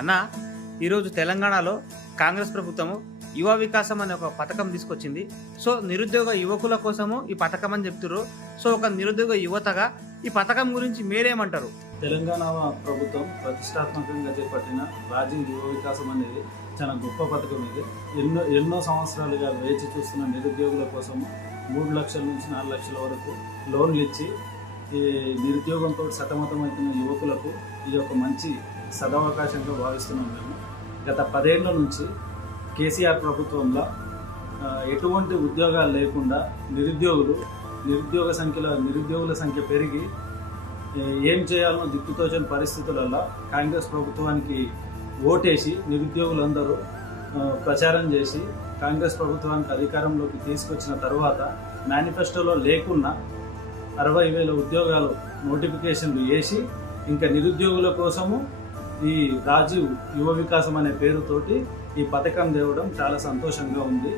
అన్న ఈరోజు తెలంగాణలో కాంగ్రెస్ ప్రభుత్వము యువ వికాసం అనే ఒక పథకం తీసుకొచ్చింది. సో నిరుద్యోగ యువకుల కోసము ఈ పథకం అని చెప్తున్నారు. సో ఒక నిరుద్యోగ యువతగా ఈ పథకం గురించి మీరేమంటారు? తెలంగాణ ప్రభుత్వం ప్రతిష్టాత్మకంగా చేపట్టిన రాజీవ్ యువ వికాసం అనేది చాలా గొప్ప పథకం. ఇది ఎన్నో సంవత్సరాలుగా వేచి చూస్తున్న నిరుద్యోగుల కోసము 3 లక్షల నుంచి 4 లక్షల వరకు లోన్లు ఇచ్చి ఈ నిరుద్యోగంతో సతమతమవుతున్న యువకులకు ఇది ఒక మంచి సదవకాశంగా భావిస్తున్నాం. మేము గత 10 ఏళ్ల నుంచి కేసీఆర్ ప్రభుత్వంలో ఎటువంటి ఉద్యోగాలు లేకుండా నిరుద్యోగుల సంఖ్య పెరిగి ఏం చేయాలనో దిక్కుతోచని పరిస్థితులలో కాంగ్రెస్ ప్రభుత్వానికి ఓటేసి నిరుద్యోగులందరూ ప్రచారం చేసి కాంగ్రెస్ ప్రభుత్వానికి అధికారంలోకి తీసుకొచ్చిన తర్వాత మేనిఫెస్టోలో లేకున్నా 60,000 ఉద్యోగాలు నోటిఫికేషన్లు వేసి ఇంకా నిరుద్యోగుల కోసము ఈ రాజీవ్ యువ వికాసం అనే పేరుతోటి ఈ పథకం తేవడం చాలా సంతోషంగా ఉంది.